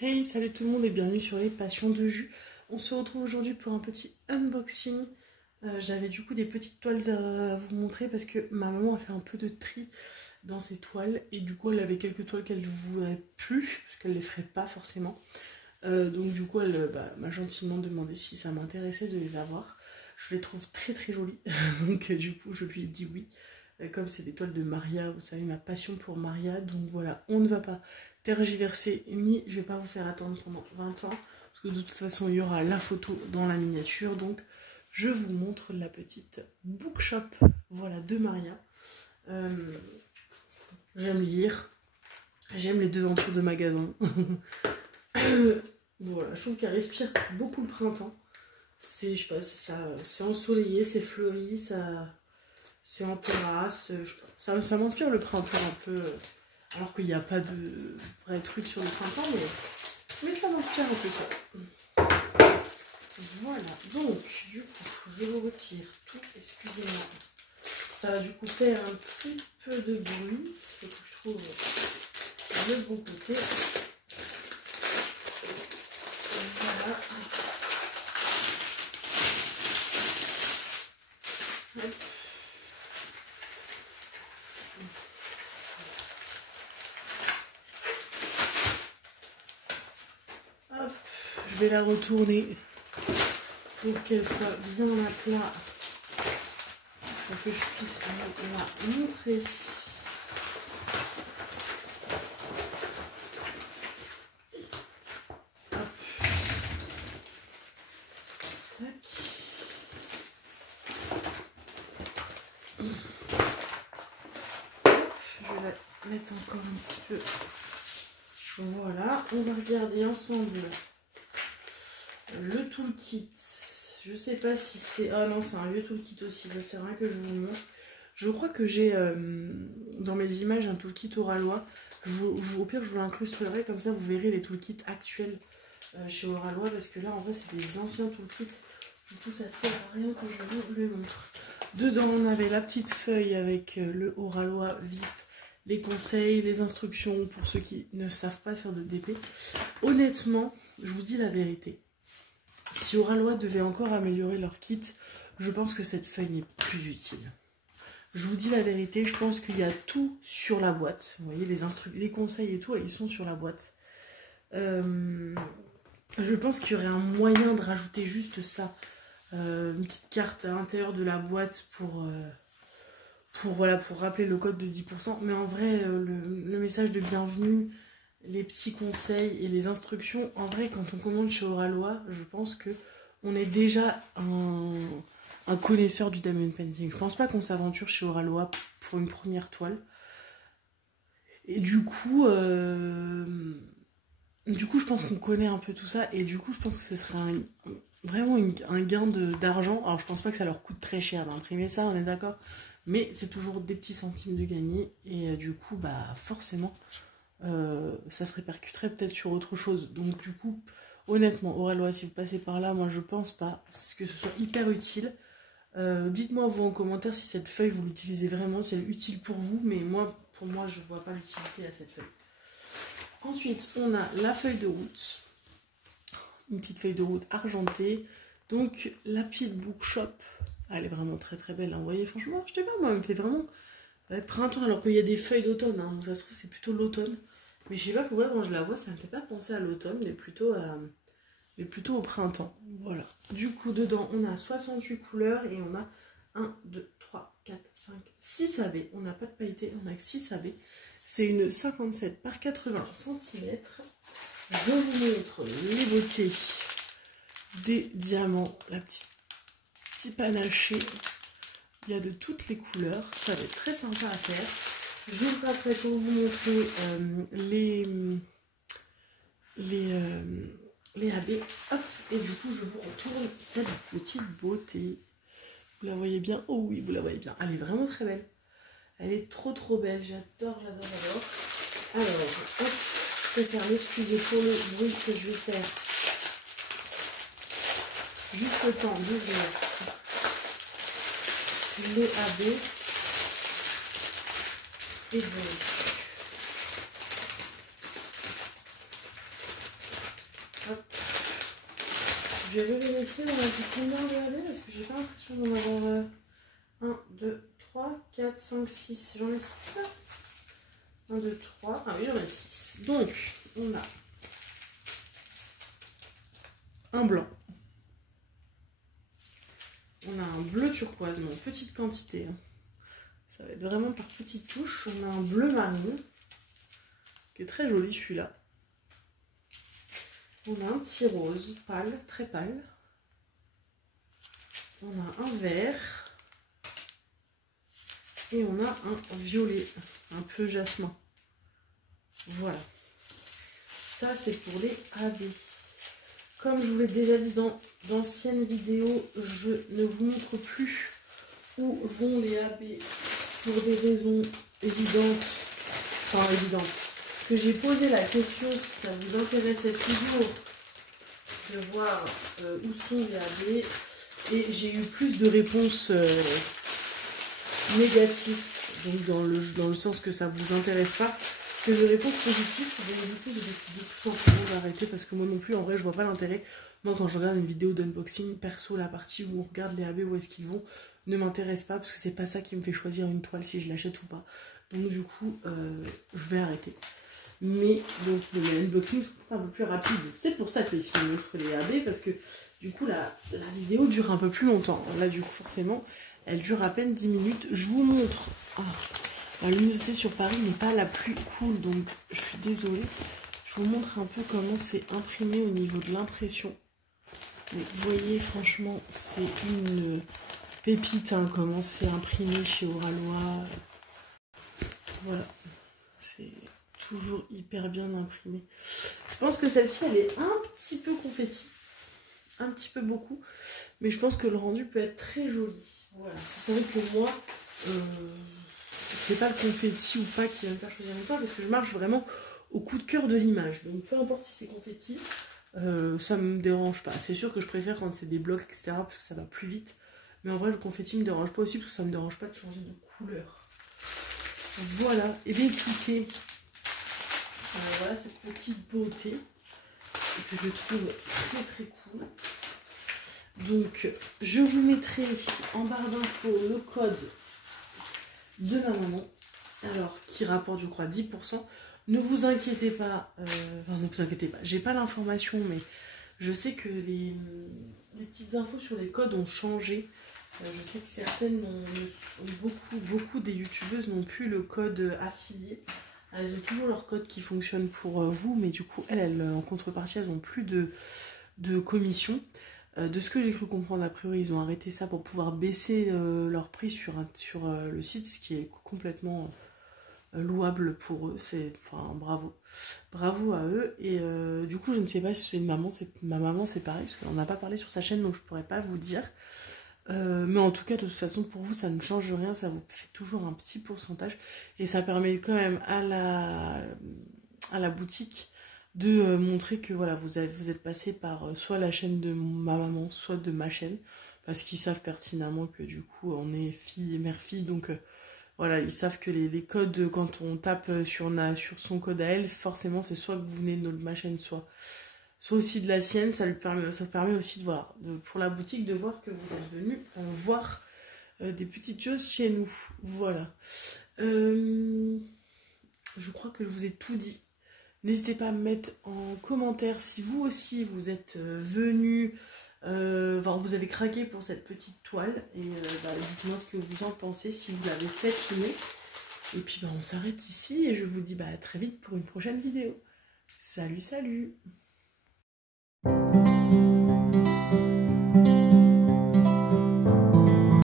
Hey, salut tout le monde et bienvenue sur les Passions de Jus. On se retrouve aujourd'hui pour un petit unboxing. J'avais du coup des petites toiles à vous montrer parce que ma maman a fait un peu de tri dans ses toiles et du coup elle avait quelques toiles qu'elle ne voudrait plus parce qu'elle ne les ferait pas forcément. Donc du coup elle m'a gentiment demandé si ça m'intéressait de les avoir. Je les trouve très très jolies donc du coup je lui ai dit oui. Comme c'est des toiles de Maria, vous savez ma passion pour Maria, donc voilà, on ne va pas tergiverser ni je vais pas vous faire attendre pendant 20 ans parce que de toute façon il y aura la photo dans la miniature, donc je vous montre la petite bookshop, voilà, de Maria. J'aime lire, j'aime les devantures de magasins. Voilà, je trouve qu'elle respire beaucoup le printemps. C'est, je sais pas, c'est ensoleillé, c'est fleuri, ça, c'est en terrasse. Ça m'inspire le printemps un peu, alors qu'il n'y a pas de vrai truc sur le printemps, mais ça m'inspire un peu ça. Voilà, donc du coup, je vous retire tout, excusez-moi. Ça va du coup faire un petit peu de bruit, faut que je trouve le bon côté. Voilà. Hop. Hop. Je vais la retourner pour qu'elle soit bien à plat, pour que je puisse vous la montrer. Hop. Tac. Je vais la mettre encore un petit peu. Voilà, on va regarder ensemble le toolkit. Je sais pas si c'est... Ah non, c'est un vieux toolkit aussi, ça sert à rien que je vous le montre. Je crois que j'ai dans mes images un toolkit Oralois. Au pire, je vous l'incrusterai, comme ça vous verrez les toolkits actuels chez Oralois, parce que là en vrai c'est des anciens toolkits. Du coup ça sert à rien que je vous le montre. Dedans on avait la petite feuille avec le Oralois VIP, les conseils, les instructions pour ceux qui ne savent pas faire de DP. Honnêtement, je vous dis la vérité. Si Oralois devait encore améliorer leur kit, je pense que cette feuille n'est plus utile. Je vous dis la vérité, je pense qu'il y a tout sur la boîte. Vous voyez, les conseils et tout, ils sont sur la boîte. Je pense qu'il y aurait un moyen de rajouter juste ça. Une petite carte à l'intérieur de la boîte pour rappeler le code de 10%. Mais en vrai, le message de bienvenue, les petits conseils et les instructions, en vrai, quand on commande chez Oralois, je pense que on est déjà un connaisseur du diamond painting. Je pense pas qu'on s'aventure chez Oralois pour une première toile. Et du coup, je pense qu'on connaît un peu tout ça. Et du coup, je pense que ce serait vraiment un gain d'argent. Alors, je pense pas que ça leur coûte très cher d'imprimer ça, on est d'accord. Mais c'est toujours des petits centimes de gagner. Et du coup, bah forcément, ça se répercuterait peut-être sur autre chose. Donc du coup, honnêtement, Oralois, si vous passez par là, moi je pense pas que ce soit hyper utile. Dites-moi vous en commentaire si cette feuille vous l'utilisez vraiment, si elle est utile pour vous, mais pour moi je vois pas l'utilité à cette feuille. Ensuite on a la feuille de route, une petite feuille de route argentée. Donc la petite bookshop, elle est vraiment très très belle, hein. Vous voyez, franchement, je sais pas, moi elle me fait vraiment printemps, alors qu'il y a des feuilles d'automne, hein. Ça se trouve c'est plutôt l'automne, mais je sais pas pourquoi quand je la vois ça me fait pas penser à l'automne, mais plutôt au printemps. Voilà. Du coup, dedans, on a 68 couleurs et on a 1, 2, 3, 4, 5, 6 AB. On n'a pas de pailleté, on a que 6 AB. C'est une 57 par 80 cm. Je vous montre les beautés des diamants, la petit panaché. Il y a de toutes les couleurs. Ça va être très sympa à faire. J'ouvre après pour vous montrer les AB, hop, et du coup je vous retourne cette petite beauté. Vous la voyez bien? Oh oui, vous la voyez bien. Elle est vraiment très belle. Elle est trop belle. J'adore. Alors, hop, je préfère m'excuser pour le bruit que je vais faire. Juste le temps d'ouvrir les AB. Et donc, hop. Je vais vérifier, on a dit combien de AB parce que j'ai pas l'impression d'en avoir 1, 2, 3, 4, 5, 6. J'en ai 6 là. 1, 2, 3. Ah oui, j'en ai 6. Donc, on a un blanc. On a un bleu turquoise, mais en petite quantité. Ça va être vraiment par petites touches. On a un bleu marine, qui est très joli celui-là. On a un petit rose pâle, très pâle. On a un vert. Et on a un violet, un peu jasmin. Voilà. Ça, c'est pour les AB. Comme je vous l'ai déjà dit dans d'anciennes vidéos, je ne vous montre plus où vont les AB pour des raisons évidentes. Enfin, évidentes. Que j'ai posé la question si ça vous intéressait toujours de voir où sont les AB. Et j'ai eu plus de réponses négatives, donc dans le sens que ça vous intéresse pas, que de réponses positives. Donc du coup j'ai décidé tout simplement d'arrêter parce que moi non plus en vrai je vois pas l'intérêt. Moi quand je regarde une vidéo d'unboxing, perso la partie où on regarde les AB, où est-ce qu'ils vont, ne m'intéresse pas parce que c'est pas ça qui me fait choisir une toile si je l'achète ou pas. Donc du coup je vais arrêter. Mais donc les unboxings sont un peu plus rapides. C'est pour ça que les filles montrent les AB parce que du coup la vidéo dure un peu plus longtemps. Là du coup forcément elle dure à peine 10 minutes. Je vous montre. La luminosité sur Paris n'est pas la plus cool, donc je suis désolée. Je vous montre un peu comment c'est imprimé au niveau de l'impression. Vous voyez, franchement, c'est une pépite, hein, comment c'est imprimé chez Oralois. Voilà, c'est toujours hyper bien imprimé. Je pense que celle-ci, elle est un petit peu confetti. Un petit peu beaucoup. Mais je pense que le rendu peut être très joli. Voilà. Vous savez que moi, c'est pas le confetti ou pas qui va me faire choisir une toile parce que je marche vraiment au coup de cœur de l'image. Donc peu importe si c'est confetti, ça me dérange pas. C'est sûr que je préfère quand c'est des blocs, etc. parce que ça va plus vite. Mais en vrai, le confetti me dérange pas aussi parce que ça me dérange pas de changer de couleur. Voilà. Et bien écoutez, voilà cette petite beauté que je trouve très très cool. Donc je vous mettrai en barre d'infos le code de ma maman, alors qui rapporte je crois 10%. Ne vous inquiétez pas, enfin ne vous inquiétez pas, j'ai pas l'information mais je sais que les petites infos sur les codes ont changé. Je sais que certaines beaucoup des youtubeuses n'ont plus le code affilié. Elles ont toujours leur code qui fonctionne pour vous, mais du coup elles en contrepartie elles n'ont plus de commission. De ce que j'ai cru comprendre, a priori, ils ont arrêté ça pour pouvoir baisser leur prix sur le site, ce qui est complètement louable pour eux. Enfin, bravo. Bravo à eux. Et du coup, je ne sais pas si c'est ma maman, c'est pareil, parce qu'elle n'en a pas parlé sur sa chaîne, donc je pourrais pas vous dire. Mais en tout cas, de toute façon, pour vous, ça ne change rien, ça vous fait toujours un petit pourcentage. Et ça permet quand même à la boutique de montrer que voilà, vous êtes passé par soit la chaîne de ma maman, soit de ma chaîne, parce qu'ils savent pertinemment que du coup on est fille et mère-fille, donc voilà, ils savent que les codes, quand on tape sur son code à elle, forcément c'est soit que vous venez de ma chaîne, soit aussi de la sienne. Ça permet aussi de voir, pour la boutique, de voir que vous êtes venu voir des petites choses chez nous. Voilà. Je crois que je vous ai tout dit. N'hésitez pas à me mettre en commentaire si vous aussi vous êtes venus, vous avez craqué pour cette petite toile. Et dites-moi ce que vous en pensez, si vous l'avez fait filmer. Et puis on s'arrête ici et je vous dis à très vite pour une prochaine vidéo. Salut, salut!